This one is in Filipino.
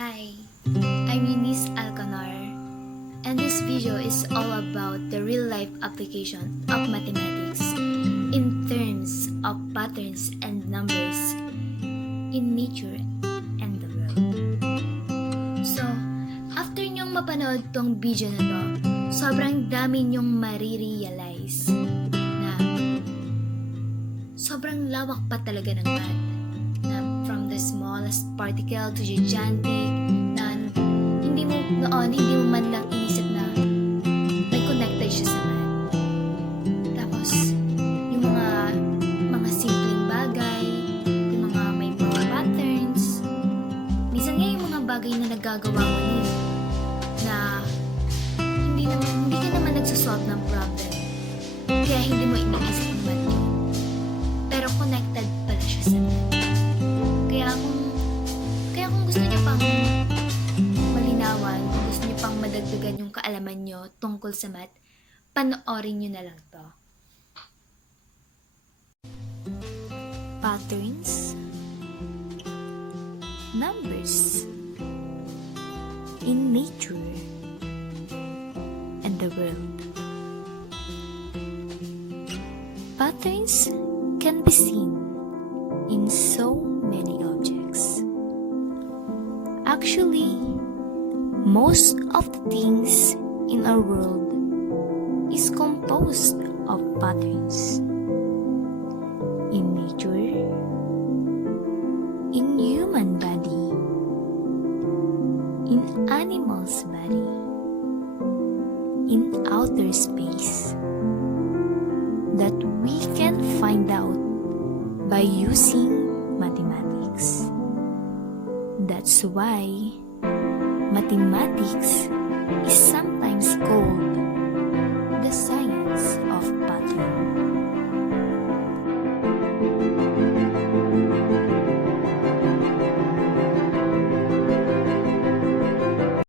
Hi, I'm Eunice Alconar, and this video is all about the real-life application of mathematics in terms of patterns and numbers in nature and the world. So, after nyong mapanood tong video na to, sobrang dami nyong marirealize na sobrang lawak pa talaga ng math. Na from the smallest particle to gigantic, na hindi mo man lang inisip na may connected siya sa math. Tapos, yung mga simpleng bagay, yung mga may mga patterns, minsan nga yung mga bagay na nagagawa mo na hindi ka naman nagsosolve ng problem. Kaya hindi mo iniisip yung math yun. Pero connected pala siya sa math. Kaya kung gusto niyo pang malinawan, kung gusto niyo pang madagdagan yung kaalaman niyo tungkol sa math, panoorin niyo na lang to. Patterns, numbers, in nature and the world. Patterns can be seen in so many objects. Actually, most of the things in our world is composed of patterns. In nature, in human body, in animals' body, in outer space, that we can find out by using mathematics. That's why mathematics is something